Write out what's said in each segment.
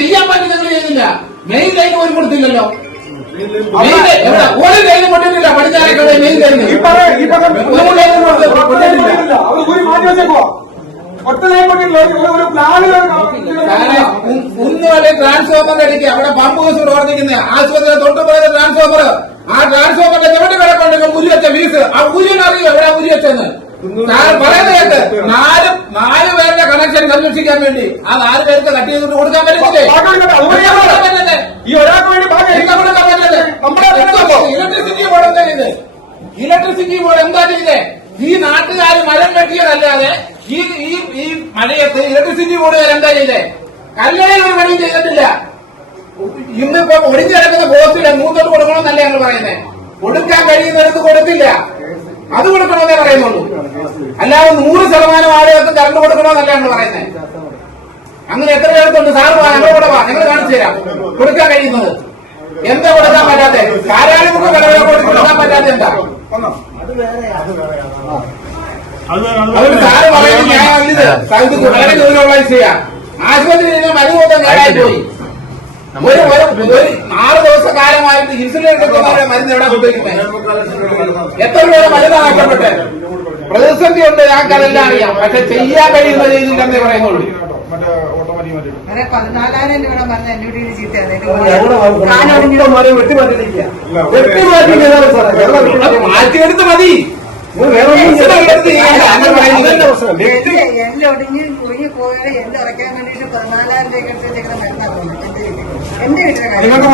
ചെയ്യാൻ പറ്റും നിങ്ങൾ ചെയ്യുന്നില്ല. മെയിൻ ലൈൻ പോലും കൊടുത്തില്ലല്ലോ? ഒരു ലൈനും കൊടുത്തിട്ടില്ല. പഠിച്ചാലൊക്കെ മെയിൻ ലൈൻ കുന്നുവരെ ട്രാൻസ്ഫോമർ അടിക്കുക. അവിടെ പമ്പ് ഹൗസ് പ്രവർത്തിക്കുന്ന ആശുപത്രി തൊട്ട് പോയത് ട്രാൻസ്ഫോമർ ആ ട്രാൻസ്ഫോമറിന്റെ ചുവട്ടി കിടപ്പുണ്ട്. ഊരി വെച്ച വീസ്. ആ ഊരിന് അറിയോ? എവിടെ വെച്ചെന്ന് ഞാൻ പറയുന്നത് നാല് നാല് പേരുടെ കണക്ഷൻ സംരക്ഷിക്കാൻ വേണ്ടി ആ നാല് പേർക്ക് കട്ട് ചെയ്തിട്ട് കൊടുക്കാൻ പറ്റത്തില്ലേ? ഈ ഒരാൾക്ക് വേണ്ടി കൊടുക്കാൻ? നമ്മുടെ ഇലക്ട്രിസിറ്റി ബോർഡ് എന്താ ചെയ്തത് ഇലക്ട്രിസിറ്റി ബോർഡ് എന്താ ചെയ്തേ? ഈ നാട്ടുകാർ മരം വെട്ടിയതല്ലാതെ ഈ ഈ ഈ മഴയത്ത് ഇലക്ട്രിസിറ്റി ബോർഡുകാർ എന്താ ചെയ്തേ? കല്ലേ ഒരു പണിയും ചെയ്തിട്ടില്ല. ഇന്നിപ്പോ ഒടിഞ്ഞിടക്കുന്ന പോസ്റ്റിലെ മൂന്നോട്ട് കൊടുക്കണമെന്നല്ല ഞങ്ങൾ പറയുന്നത് കൊടുക്കാൻ കഴിയുന്നിടത്ത് കൊടുത്തില്ല അത് കൊടുക്കണമെന്നേ പറയുന്നുള്ളൂ. അല്ലാതെ നൂറ് ശതമാനം ആളുകൾക്ക് കറണ്ട് കൊടുക്കണമെന്നല്ല ഞങ്ങൾ പറയുന്നത് അങ്ങനെ എത്ര പേർക്കുണ്ട്? വാ ഞങ്ങൾ കൂടെ വാ ഞങ്ങൾ കാണിച്ചു തരാം. കൊടുക്കാൻ കഴിയുന്നത്. എന്താ കൊടുക്കാൻ പറ്റാത്ത? കാരാളിമുക്ക് കടകളെ കൊടുക്കാൻ പറ്റാത്ത എന്താ? അതുകൊണ്ട് സാറ് പറയുന്നത് ഞാൻ ചെയ്യാം. ആശുപത്രിയിൽ മരുന്ന് മൊത്തം ഞാനായി പോയി. ഒരു ഒരു ആറ് ദിവസ കാലമായിട്ട് ഇൻസുലിൻ എടുക്കുന്നവരെ മരുന്ന് എവിടെ ഉപയോഗിക്കുന്നത് എത്ര രൂപ മരുന്ന് നഷ്ടപ്പെട്ടെ പ്രതിസന്ധി ഉണ്ട് ഞങ്ങൾക്കതെല്ലാം അറിയാം. പക്ഷെ ചെയ്യാൻ കഴിയുന്ന രീതിയിൽ തന്നെ പറയുന്നുള്ളൂ. പതിനാലായിരം ചീത്തയാണ് അത് മാറ്റിയെടുത്ത് മതി. എല്ലാം ഒടിഞ്ഞ് കുഞ്ഞു പോയാൽ എല്ലാം ഉറയ്ക്കാൻ വേണ്ടിയിട്ട് പതിനാലായിരം രൂപ എടുത്തേക്കുന്ന മരുന്നാ പോകുന്നത് എന്റെ ഒറ്റ മണിക്കൂർ ഒരു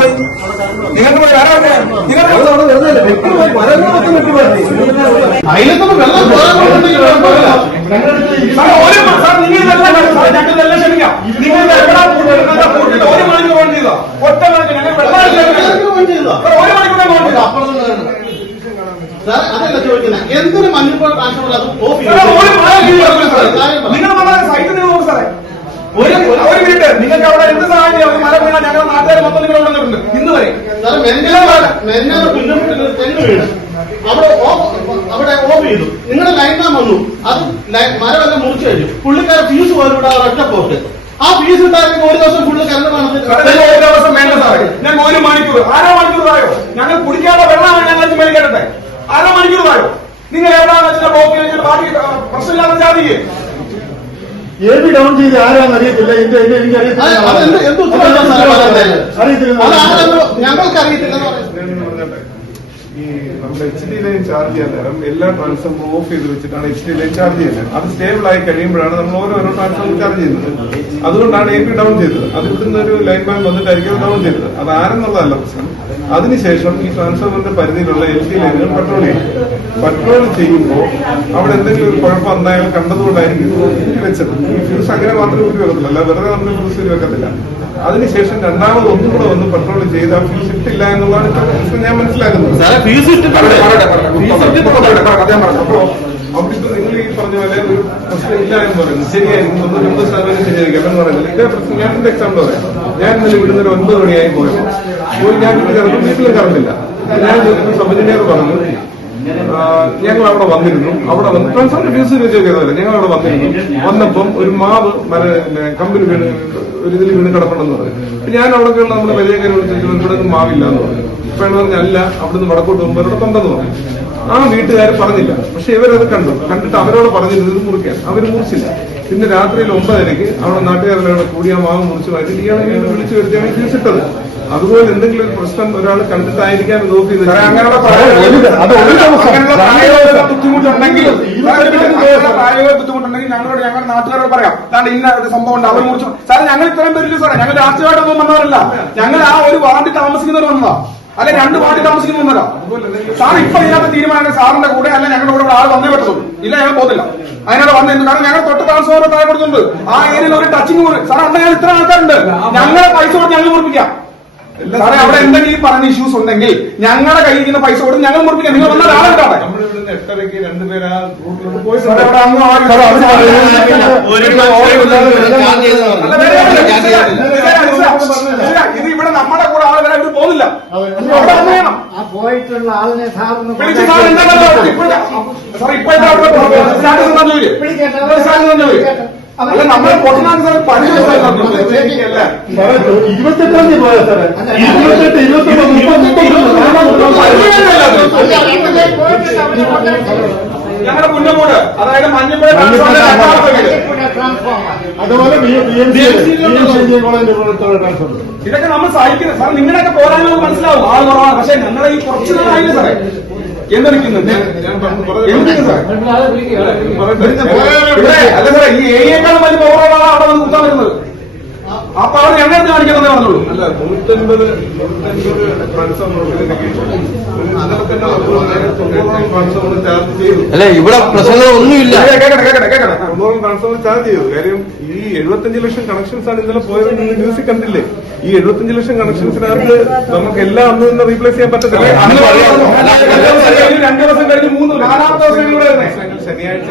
മണിക്കൂർ? സാർ, അതല്ല ചോദിക്കുന്നത്. എന്തിന് മഞ്ഞപ്പോൾ ട്രാൻസ്ഫർ അത് ഓഫ്. നിങ്ങൾ സൈറ്റിൽ നിന്ന് നോക്ക് സാറേ. ഒരു ഒരു മിനിറ്റ്. നിങ്ങൾക്ക് അവിടെ എന്ത് സഹായം ഒരു മരം വീണാൽ ഞങ്ങളുടെ നാട്ടുകാർ മൊത്തം നിങ്ങൾ വന്നിട്ടുണ്ട്. ഇന്ന് വരെ. മെന്നാണ് പുല്ലപ്പെട്ട് തെങ്ങ് വീണ്. അവിടെ അവിടെ ഓഫ് ചെയ്തു നിങ്ങളുടെ ലൈൻമാൻ വന്നു. അത് മരമെല്ലാം മുറിച്ചു കഴിഞ്ഞു. പുള്ളിക്കാരെ ഫീസ് പോലും ഇവിടെ ഒറ്റ പോട്ട് ആ ഫീസ് ഇട്ടാണെങ്കിൽ ഒരു ദിവസം ഫുള്ള് കറണ്ട് ഒരു ദിവസം വേണ്ട സാറേ. ഞങ്ങൾ ഒരു മണിക്കൂർ. ആരോ മണിക്കൂർ തായോ ഞങ്ങൾ കുടിക്കാനുള്ള വെള്ളമാണ് ഞങ്ങൾക്ക് മേടിക്കട്ടെ അര മണിക്കൂർ തായോ നിങ്ങൾ എവിടെയാണെന്ന് വെച്ചാൽ ബ്ലോക്ക് ചെയ്തിട്ട് ബാക്കി പ്രശ്നമില്ലാതെ ജാതിയെ ഏത് ഡൗൺ ചെയ്ത് ആരാന്ന് അറിയത്തില്ല. എന്റെ എന്റെ എനിക്ക് അറിയത്തില്ല. അറിയത്തില്ല. ഞങ്ങൾക്ക് പറഞ്ഞോട്ടെ. ഈ നമ്മുടെ എച്ച് ഡി ലൈൻ ചാർജ് ചെയ്യാൻ നേരം എല്ലാ ട്രാൻസും ഓഫ് ചെയ്ത് വെച്ചിട്ടാണ് എച്ച് ഡി ലൈൻ ചാർജ് ചെയ്യുന്നത്. അത് സ്റ്റേബിൾ ആയി കഴിയുമ്പോഴാണ് നമ്മൾ ഓരോരോ ട്രാൻസും ചാർജ് ചെയ്യുന്നത്. അതുകൊണ്ടാണ് എ പി ഡൗൺ ചെയ്തത്. അത് ഇവിടുന്ന് ഒരു ലൈൻ മാൻ വന്നിട്ടായിരിക്കും ഡൗൺ ചെയ്തത്. അത് ആരെന്നുള്ളതല്ല പ്രശ്നം. അതിനുശേഷം ഈ ട്രാൻസ്ഫോമറിന്റെ പരിധിയിലുള്ള എൽ സി ലൈനുകൾ പട്രോൾ ചെയ്യും പട്രോൾ ചെയ്യുമ്പോൾ അവിടെ എന്തെങ്കിലും ഒരു കുഴപ്പം എന്തായാലും കണ്ടതുകൊണ്ടായിരിക്കും വെച്ചത്. ഈ ഫ്യൂസ് അങ്ങനെ മാത്രമേ ഊരി വെക്കത്തില്ല അല്ല വെറുതെ നമ്മൾ ഫ്യൂസ് ഊരി വെക്കത്തില്ല. അതിനുശേഷം രണ്ടാമത് ഒന്നും കൂടെ വന്ന് പട്രോൾ ചെയ്ത് ആ ഫ്യൂസ് ഇട്ടില്ല എന്നുള്ളതാണ് ഞാൻ മനസ്സിലാക്കുന്നത്. അപ്പോ അവിടെ ഒരു ഞാൻ എന്റെ എക്സാമ്പിൾ പറയാം. ഞാൻ ഇന്നലെ ഇവിടുന്ന് ഒരു ഒൻപത് മണിയായി പോയപ്പോൾ പോയി ഞാൻ വീട്ടിൽ കറങ്ങും വീട്ടിലും ഞാൻ സബ് പറഞ്ഞു ഞങ്ങൾ അവിടെ വന്നിരുന്നു. അവിടെ വന്ന് ട്രാൻസ്ഫോർ ഡിഫ്യൂസ് ചെയ്തതല്ല ഞങ്ങൾ അവിടെ വന്നിരുന്നു. വന്നപ്പം ഒരു മാവ് മല കമ്പിൽ വീണ് ഒരു ഇതിൽ വീണ് കിടപ്പുണ്ടെന്ന് പറഞ്ഞു. ഞാൻ അവിടെ നമ്മൾ നമ്മുടെ കാര്യം വിളിച്ചിട്ട് ഇവിടെ മാവില്ല എന്ന് പറഞ്ഞു. ഇപ്പൊ പറഞ്ഞല്ല അവിടുന്ന് വടക്കോട്ട് പോകുമ്പോൾ ഇവിടെ തൊണ്ടെന്ന് പറഞ്ഞു. ആ വീട്ടുകാർ പറഞ്ഞില്ല. പക്ഷെ ഇവരത് കണ്ടു. കണ്ടിട്ട് അവരോട് പറഞ്ഞില്ല ഇത് മുറിക്കാൻ. അവർ മുറിച്ചില്ല. പിന്നെ രാത്രിയിൽ ഒമ്പതരയ്ക്ക് അവിടെ നാട്ടുകാരെല്ലാം കൂടിയ മാവ് മുറിച്ച് മാറ്റി ഇയാളെ വീണ്ടും വിളിച്ചു വരുത്തിയാണ് തിരിച്ചിട്ടത് അതുപോലെ എന്തെങ്കിലും ഒരു പ്രശ്നം ഒരാൾ കണ്ടിട്ടായിരിക്കാൻ നോക്കി അങ്ങനെയുള്ള ബുദ്ധിമുട്ടുണ്ടെങ്കിൽ ഞങ്ങളോട് ഞങ്ങൾ നാട്ടുകാരോട് പറയാം. ഇന്ന ഒരു സംഭവം ഉണ്ട് അവർ മുറിച്ചു. സാറേ ഞങ്ങൾ ഇത്രയും പേരില്ല സാറേ? ഞങ്ങൾ രാഷ്ട്രീയമായിട്ടൊന്നും വന്നവരല്ല. ഞങ്ങൾ ആ ഒരു വാർഡിൽ താമസിക്കുന്നവർ വന്നതാ. അല്ലെ രണ്ട് വാർഡിൽ താമസിക്കുന്നവരാ സാർ ഇപ്പൊ ഇതിനകത്ത് തീരുമാനം സാറിന്റെ കൂടെ അല്ല ഞങ്ങളുടെ കൂടെ ആൾ വന്നേ പറ്റുള്ളൂ ഇല്ല ഞങ്ങൾ പോകുന്നില്ല അതിനോട് വന്നിരുന്നു കാരണം ഞങ്ങൾ തൊട്ട് ട്രാൻസ്ഫോമർ താഴെ കൊടുക്കുന്നുണ്ട് ആ ഏരിയയിൽ ഒരു ടച്ചിങ് സാർ അന്ന് ഞങ്ങൾ ഇത്ര ആൾക്കാരുണ്ട് ഞങ്ങളെ പൈസ കൊടുത്ത് ഞങ്ങൾ മുറിപ്പിക്കാം സാറേ അവിടെ എന്തെങ്കിലും പറഞ്ഞ ഇഷ്യൂസ് ഉണ്ടെങ്കിൽ ഞങ്ങളുടെ കയ്യിൽ നിന്ന് പൈസ കൊടുത്ത് ഞങ്ങൾ മുറിപ്പിക്കാം നിങ്ങൾ വന്ന ആളെ എട്ടരയ്ക്ക് രണ്ടുപേര് സാറേ അവിടെ അങ്ങ്. ഇല്ല, ഇത് ഇവിടെ നമ്മുടെ കൂടെ ഇത് പോകുന്നില്ല പോയിട്ടുള്ള ആളിനെ സാറിന് വിളിച്ച് സാർ എന്താണല്ലോ ഇപ്പോഴത്തെ സാർ ഇപ്പോഴത്തെ അവിടെ സ്റ്റാറ്റസ് എന്താ ജോലി വിളിക്കട്ടെ. സ്റ്റാറ്റസ് എന്താ ജോലി അല്ല നമ്മളെ പൊട്ടനാണ് സാർ പണി അല്ല സാറേ ഇരുപത്തെട്ടാം തീയതി പോയാ സാറേ ഇരുപത്തെട്ട് ഇരുപത്തൊമ്പത് ഞങ്ങളുടെ അതായത് മഞ്ഞപ്പുഴ അതുപോലെ ഇതൊക്കെ നമ്മൾ സഹിക്കുന്നത്. സാർ നിങ്ങളുടെയൊക്കെ പോരായ്മ മനസ്സിലാവും. ആൾ കുറവാണ്. പക്ഷെ ഞങ്ങളെ ഈ കുറച്ച് നാളായി സാറേ? പറഞ്ഞത് ഇവിടെ അല്ല സാറേ ഈ ഏരിയേക്കാളും വലിയ പൗരമാണ് അവിടെ വന്ന് കുത്താൻ വരുന്നത്. അപ്പൊ അവർ എണ്ണ കാണിക്കുന്നതേ പറഞ്ഞുള്ളൂ അല്ല നൂറ്റൻപത് നൂറ്റൻപത് ഫ്രണ്ട്സ് നോക്കിയിട്ടുണ്ടെങ്കിൽ ഇന്നലെ തന്നെ നമ്മൾ തൊണ്ണൂറോളം ചാർജ് ചെയ്തു അല്ല ഇവിടെ നമ്മൾ ചാർജ് ചെയ്തു. കാര്യം ഈ എഴുപത്തഞ്ച് ലക്ഷം കണക്ഷൻസ് ആണ് ഇന്നലെ പോയത് നിങ്ങൾ ന്യൂസിൽ കണ്ടില്ലേ? ഈ എഴുപത്തഞ്ച് ലക്ഷം കണക്ഷൻസിനകത്ത് നമുക്ക് എല്ലാം അന്ന് തന്നെ റീപ്ലേസ് ചെയ്യാൻ പറ്റത്തില്ല. രണ്ടു ദിവസം കഴിഞ്ഞ് മൂന്ന് നാലാമത്തെ ദിവസം ശനിയാഴ്ച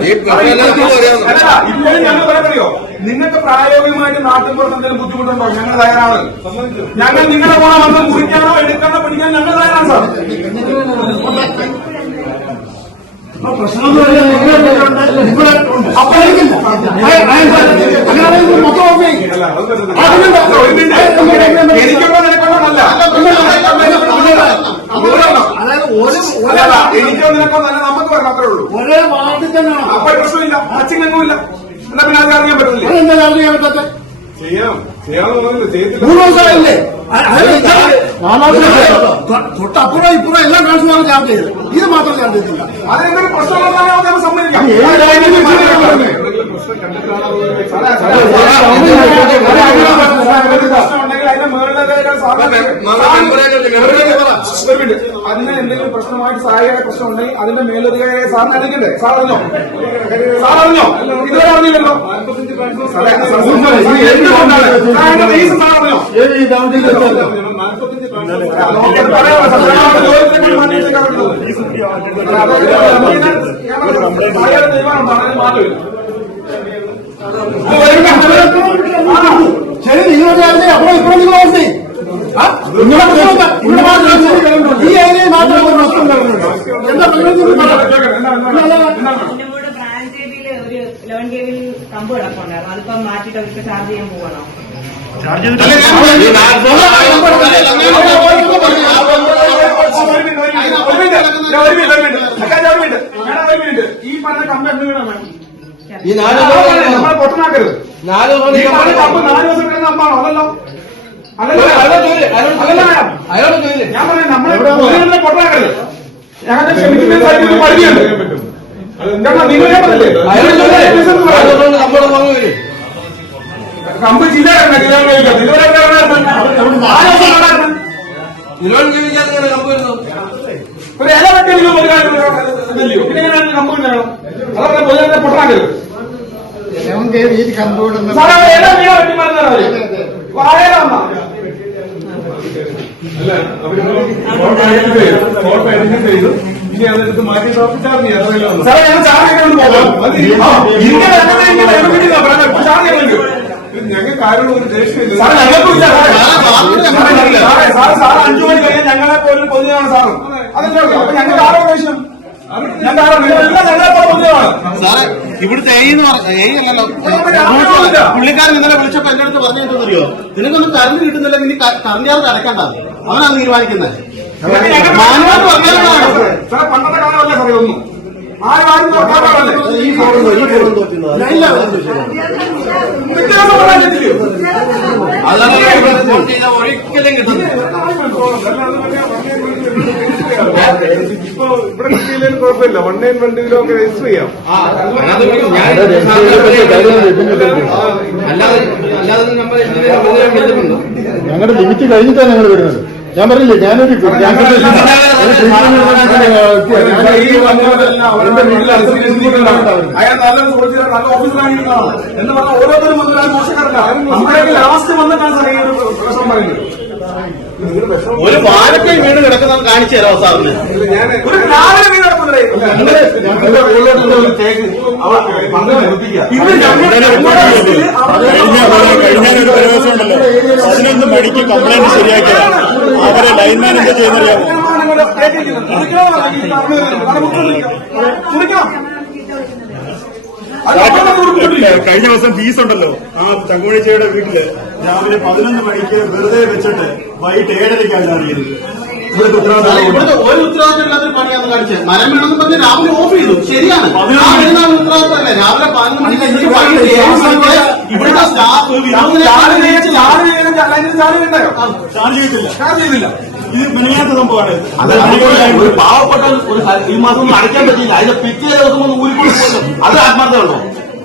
പ്രശ്നം ഇപ്പോഴും ഞങ്ങൾ പറയോ. നിങ്ങൾക്ക് പ്രായോഗികമായിട്ട് നാട്ടിൽ പുറത്ത് എന്തെങ്കിലും ബുദ്ധിമുട്ടുണ്ടോ? ഞങ്ങൾ തയ്യാറാണ്. ഞങ്ങൾ നിങ്ങളെ കൂടെ വന്ന് മുറിക്കാനോ എടുക്കാനോ പിടിക്കാനോ ഞങ്ങൾ തയ്യാറാണ് സാർ. അപ്പൊ എനിക്കില്ല. അങ്ങനെയാണെങ്കിൽ മൊത്തം ഓക്കെ അല്ല അത് പറ്റത്തില്ല. എനിക്കുണ്ടോ നിനക്കൊണ്ടല്ല അല്ലല്ല എനിക്കോ നിനക്കോ തന്നെ നമുക്ക് വരണം അത്രേ ഉള്ളൂ ഒരേ വാർഡിൽ തന്നെയാണ് അപ്പൊ പ്രശ്നമില്ല അച്ഛനെങ്ങുമില്ല എന്നാ പിന്നെ അത് അറിയാൻ പറ്റില്ലേ എന്താ അറിയാൻ പറ്റാത്ത ചെയ്യാം ചെയ്യാമെന്ന് പറഞ്ഞില്ല ചെയ്യത്തില്ല മൂന്ന് ദിവസമായില്ലേ തൊട്ടപ്പുറം ഇപ്പുറം എല്ലാം കാണിച്ചാണ് ചാർജ് ചെയ്തത് ഇത് മാത്രം ചാർജ് ചെയ്തില്ല അതെന്തൊരു നമുക്ക് സമ്മതിക്കാം പ്രശ്നം കണ്ടിട്ടാണോ അതിന്റെ ഒരു മിനിറ്റ്. അതിന് എന്തെങ്കിലും പ്രശ്നമായിട്ട് സഹായിക പ്രശ്നം ഉണ്ടെങ്കിൽ അതിന്റെ മേലധികാരിയെ സാറിന് അറിയിക്കണ്ടേ? സാർ അറിഞ്ഞോ? സാർ അറിഞ്ഞോ? ഇതുവരെ അറിഞ്ഞില്ലല്ലോ. എന്തുകൊണ്ടാണ് reason സാർ അറിഞ്ഞോ? ഏത് ഈ ദൗത്യം ശരി നിങ്ങളുടെ കാര്യം അപ്പുറം ഇപ്പുറം നിങ്ങൾ ഓർത്തി ഈ ഏരിയയിൽ മാത്രം ഒരു പ്രശ്നം ഉണ്ടാകുന്നുണ്ട് എന്താ പ്രശ്നം? നിങ്ങൾ ഒരു ലെവൻ കേബിൽ കമ്പ് കിടപ്പുണ്ടായിരുന്നു. അതിപ്പം അവർക്ക് ചാർജ് ചെയ്യാൻ പോകണം ഈ പറഞ്ഞ കമ്പ് എന്ത് വേണം? ഈ നാല് നമ്മളെ പൊട്ടനാക്കരുത്. നാല് കമ്പ് നാല് ദിവസം കിടന്ന കമ്പാണോ അതല്ലോ. അയാളോട് ചോദില്ലേ ഞാൻ പറയാം നമ്മളെ പൊതുവിനെ പൊട്ടനാക്കരുത് ഞങ്ങളുടെ ക്ഷമിക്കുന്ന സൈഡിൽ വാങ്ങുകയില്ലേ കമ്പ് ജില്ല ദിവസം നിലവിൽ ജീവിക്കാൻ കമ്പ് വരുന്നു? ഒരു ഇല വെട്ടെങ്കിലും ഒരു കാര്യം കമ്പ് ഉണ്ടാകണം അതവിടെ പൊതുവെ പൊട്ടനാക്കരുത്. വെട്ടിമാറുന്നതാണ് അവർ വാഴയിലാന്നാ അല്ല അവർ ഫോട്ടോ എഡിറ്റ് ചെയ്തു. ഫോട്ടോ എഡിറ്റ് ചെയ്തു. ഇനി അതെടുത്ത് മാറ്റി ചാർജ് ചെയ്യാം. ഞാൻ ചാർജ് കൊണ്ട് പോകാം ആ, ഇങ്ങനെ തന്നെ ഇങ്ങനെ എവിടെയെങ്കിലും പറയാം. ഞങ്ങൾക്ക് ആരോടും ഒരു ദേഷ്യമില്ല സാറേ അഞ്ചു മണി കഴിഞ്ഞാൽ ഞങ്ങളെ പോലും പൊതുവാണ് സാറും. അതല്ലേ ഉള്ളൂ. അപ്പൊ ഞങ്ങൾക്ക് ആരോ ദേഷ്യം? സാറേ ഇവിടുത്തെ എ എന്ന് പറഞ്ഞ എ അല്ലല്ലോ. പുള്ളിക്കാരൻ ഇന്നലെ വിളിച്ചപ്പോ എന്റെ അടുത്ത് പറഞ്ഞു അറിയോ നിനക്കൊന്നും കറണ്ട് കിട്ടുന്നില്ല നീ കറണ്ട് ചാർജ് അടക്കണ്ട അവനാണ് തീരുമാനിക്കുന്നത്? അല്ലാതെ ഒരിക്കലും കിട്ടുന്നില്ല. ഇപ്പൊ ഇവിടെ കിട്ടിയില്ലെങ്കിൽ കുഴപ്പമില്ല. വൺ നയൻ വണ്ടിയിലും ഒക്കെ രജിസ്റ്റർ ചെയ്യാം. അല്ലാതെ അല്ലാതെ നമ്മൾ എന്തിനാ വിളിച്ചിട്ടുണ്ടോ ഞങ്ങളുടെ ലിമിറ്റ് കഴിഞ്ഞിട്ടാണ് ഞങ്ങൾ വരുന്നത്. ഞാൻ പറഞ്ഞില്ലേ ഞാനൊരു. അയാൾ സോൾജിയർ നല്ല ഓഫീസറായിരിക്കുന്നതാണ് എന്ന് പറഞ്ഞാൽ ഓരോരുത്തരും ലാസ്റ്റ് വന്നിട്ടാണ് ഈ ഒരു പ്രശ്നം പറയുന്നത്. ഒരു വാഴക്കൈ വീട് കിടക്കുന്ന കാണിച്ചു തരാം സാറിന് കഴിഞ്ഞൊരു ദിവസം ഉണ്ടല്ലോ പതിനൊന്ന് മണിക്ക് കംപ്ലൈന്റ് ശരിയാക്കിയതാണ് അവരെ ലൈൻമാൻ എന്താ ചെയ്യുന്നറിയാമോ കഴിഞ്ഞ ദിവസം ഫീസ് ഉണ്ടല്ലോ. ആ ചങ്ങോഴിച്ചയുടെ വീട്ടിൽ രാവിലെ പതിനൊന്ന് മണിക്ക് വെറുതെ വെച്ചിട്ട് വൈകിട്ട് ഏഴരയ്ക്കാണ് അറിയുന്നത് ഇവിടുത്തെ ഉത്തരവാദിത്തം ഇവിടുത്തെ ഒരു ഉത്തരവാദിത്തം ഇല്ലാത്തൊരു പണിയാണ് കാണിച്ചത് മരം വേണമെന്ന് പറഞ്ഞ് രാവിലെ ഓഫ് ചെയ്തു. ശരിയാണ്. ഉത്തരവാദിത്തമല്ലേ? രാവിലെ പതിനൊന്ന് മണിക്ക് ഇവിടുത്തെ സ്റ്റാഫ് ചാർജ് ചെയ്തില്ല ചാർജ് ചെയ്തില്ല ഇത് പിണങ്ങാത്ത സംഭവമാണ്. അത് ഒരു പാവപ്പെട്ട ഒരു ഈ മാസം ഒന്നും അടയ്ക്കാൻ പറ്റിയില്ല. അതിന്റെ പിറ്റേ ദിവസം ഒന്ന് ഊരിക്കൊണ്ട് പോകുന്നു അത് ആത്മാർത്ഥമുണ്ടോ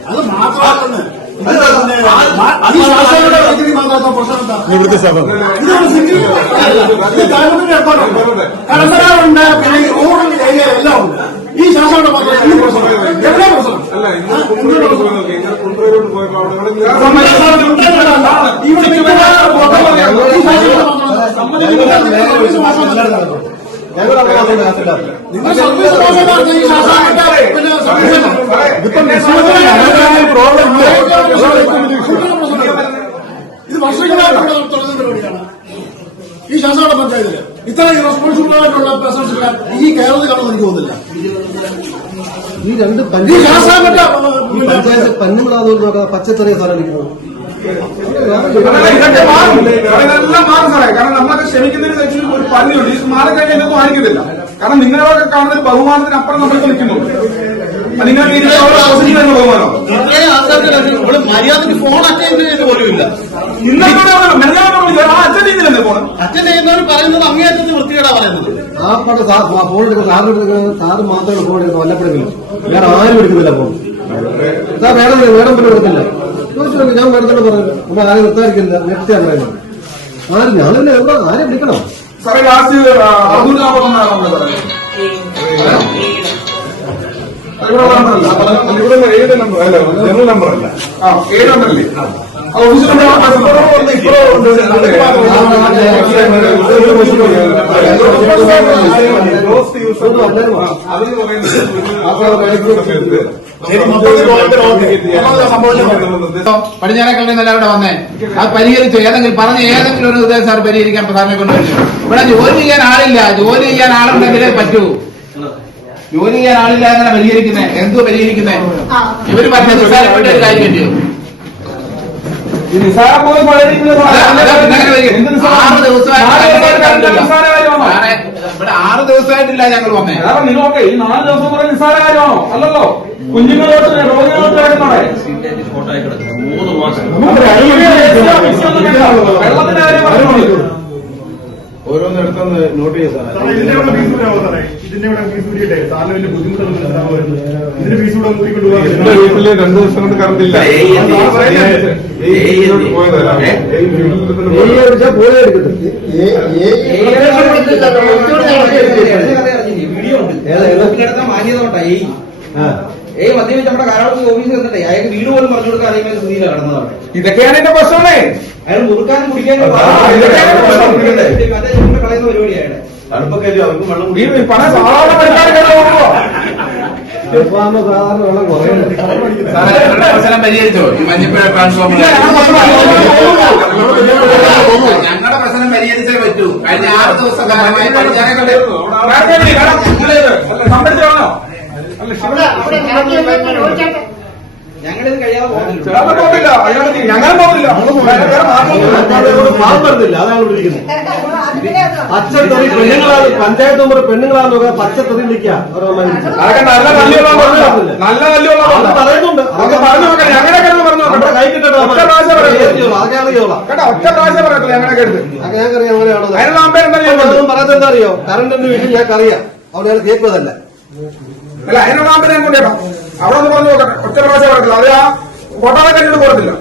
അത് മാത്രമല്ല അത് ഈ ശാസ്ത്രങ്ങളുടെ വൈദ്യുതി മാത്രം പ്രശ്നം എന്താ? സഭ. കടമ്പനാറുണ്ട് പിന്നെ ഏരിയ എല്ലാം ഉണ്ട്. ഈ ശാസ്ത്രങ്ങളുടെ മാത്രം ഈ പ്രശ്നം എവിടെ പ്രശ്നം അല്ല ഇന്നലെ കുണ്ടറയിലോട്ട് പോയി നോക്കി ഇന്നലെ കുണ്ടറയിലോട്ട് പോയപ്പോ അവിടെ അവിടെ ഇവിടെ മിക്കവാറും പുറത്തുള്ള ഈ ശാസ്ത്രങ്ങളുടെ സർവീസ് ഇത് വർഷങ്ങളായിട്ട് തുടങ്ങുന്ന പരിപാടിയാണ് ഈ ശാസ്ത്ര പഞ്ചായത്തിൽ ഇത്ര ഇറസ്പോൺസിബിൾ ആയിട്ടുള്ള പേഴ്സൺസ് ഈ കേരളത്തിൽ കാണുമെന്ന് എനിക്ക് തോന്നുന്നില്ല ഈ രണ്ട് പഞ്ചായത്ത് പന്നുകളാതുകൊണ്ട് പച്ചക്കറിയ സാധനം ഇരിക്കുന്നു. ഇതൊക്കെ മാറും കാരണം നമ്മളൊക്കെ ഒരു ഈ കാരണം കാണുന്ന ബഹുമാനത്തിനപ്പുറം ഇവിടെ മര്യാദയ്ക്ക് ഫോൺ അറ്റൻഡ് ആ അച്ഛൻ അറ്റൻഡ് ചെയ്യുന്നവർ പറയുന്നത് പറയുന്നത് ഫോൺ സാറ് മാത്രമേ ഫോൺ എടുക്കുന്നത് വല്ലപ്പോഴെങ്കിലും വേറെ ആരും എടുക്കുന്നില്ല ഫോൺ സാർ വേറെ വേറെ ചോദിച്ചു ഞാൻ വേറെ തന്നെ പറഞ്ഞു അപ്പൊ ആരും നിർത്താതിരിക്കില്ല നെറ്റ് പറയുന്നത് ആര് ഞാനല്ലേ എവിടെ ആരെ വിളിക്കണം? സാറേ ലാസ്റ്റ് അബ്ദുൽ ജാബർ എന്നാണ് നമ്മൾ പറയുന്നത് ഇവിടെ നമ്പർ അല്ല ജനറൽ നമ്പർ അല്ല. ആ ഏഴ് നമ്പറല്ലേ ആ ഓഫീസിൽ എല്ലാവരും വന്നേ? അത് പരിഹരിച്ചു. ഏതെങ്കിലും പറഞ്ഞ ഏതെങ്കിലും ഒരു ഉദ്ദേശം സാർ പരിഹരിക്കാൻ സാറിനെ കൊണ്ടുവരും ഇവിടെ ജോലി ചെയ്യാൻ ആളില്ല. ജോലി ചെയ്യാൻ ആളുണ്ടെങ്കിലേ പറ്റൂ. ജോലി ചെയ്യാൻ ആളില്ല എന്നാണ് പരിഹരിക്കുന്നത് എന്തോ പരിഹരിക്കുന്നത് ഇവർ പറഞ്ഞ നിസ്സാരപ്പെട്ട ഒരു കാര്യം ഈ നിസാരം പോയി പഴയിരിക്കുന്നത് അല്ല, അല്ല, പിന്നെ അങ്ങനെ വരിക. എന്ത് നിസാരം? ആറ് ദിവസമായിട്ട് ഇവിടെ ആറ് ദിവസമായിട്ടില്ല ഞങ്ങൾ വന്നേ കാരണം നിങ്ങളൊക്കെ ഈ നാല് ദിവസം കൂടെ നിസ്സാര കാര്യമാണോ അല്ലല്ലോ കുഞ്ഞുങ്ങളോട്ട് രോഗികളോട്ട് കിടക്കണേ വെള്ളത്തിന്റെ കാര്യം പറഞ്ഞു ഓരോന്നെടുത്തൊന്ന് നോട്ട് ചെയ്ത് ഇതിന്റെ ഇവിടെ ഫീസ് കൂടാവോ സാറേ ഇതിന്റെ ഇവിടെ ഫീസ് കൂടിയിട്ടേ സാറിന് വലിയ ബുദ്ധിമുട്ടൊന്നും ഉണ്ടാവുമായിരുന്നു ഇതിന്റെ ഫീസ് കൂടെ കൂടി എന്റെ വീട്ടിൽ രണ്ടു ദിവസം കൊണ്ട് കറണ്ടില്ല പോയതല്ല അടിച്ചാൽ പോലെ എടുക്കത്തില്ല ഏയ് മദ്യപിച്ച് നമ്മുടെ കാലാവസ്ഥ ഓഫീസിൽ വന്നിട്ടേ അയാൾക്ക് വീട് പോലും പറഞ്ഞു കൊടുക്കാൻ അറിയുന്ന സ്ഥിതിയിലാണ് കിടന്നതാണ് ഇതൊക്കെയാണ് എന്റെ പ്രശ്നമേ അയാൾ മുറുക്കാനും കുടിക്കാനും. കളയുന്ന പരിപാടിയാണ്. തണുപ്പൊക്കെ അവർക്ക് വെള്ളം ഈ പണം സാധാരണ വെള്ളം കുറയുന്നത് സാറേ ഞങ്ങളുടെ പ്രശ്നം പരിഹരിച്ചോ? ഈ മഞ്ഞപ്പുഴ ട്രാൻസ്ഫോമർ ഞങ്ങളുടെ പ്രശ്നം പരിഹരിച്ചേ പറ്റൂ. കഴിഞ്ഞ ആറ് ദിവസം കാലമായി സംബന്ധിച്ചാണോ ഞങ്ങളിത് കഴിയാതെ പോകുന്നില്ല ഞങ്ങളും അതാണ് വിളിക്കുന്നത് പച്ചത്തെറി പെണ്ണുങ്ങളാണ് പഞ്ചായത്ത് മെമ്പർ പെണ്ണുങ്ങളാന്ന് നോക്കുക. പച്ചത്തെറി വിളിക്കുക നല്ല പറയുന്നുണ്ട്. അതൊക്കെ പറഞ്ഞു നോക്കട്ടെ. ഞങ്ങളുടെ കിടന്ന് പറഞ്ഞു നമ്മുടെ നോക്കട്ടെ. കൈ കിട്ടട്ടെ ഒറ്റ പ്രാവശ്യം പറയട്ടെ. അതൊക്കെ അറിയോളാം കേട്ടോ ഒറ്റ പ്രാവശ്യം പറയത്തില്ല ഞങ്ങളുടെ കേട്ട് അതൊക്കെ ഞങ്ങൾക്കറിയാം അങ്ങനെയാണോ അതിനുള്ള ഞാൻ എന്താ അറിയോ? കറണ്ട് വീട്ടിൽ ഞങ്ങൾക്ക് അറിയാം അവിടെ കേൾക്കുന്നതല്ല. അല്ല അതിനുള്ള അമ്പേരെ ഞാൻ കൊണ്ടേട്ടോ അവിടെ ഒന്ന് പറഞ്ഞു നോക്കട്ടെ. ഒറ്റ പ്രാവശ്യം പറഞ്ഞില്ല അത് ആ കൊട്ടാതെ കണ്ടിട്ട് പോരത്തില്ല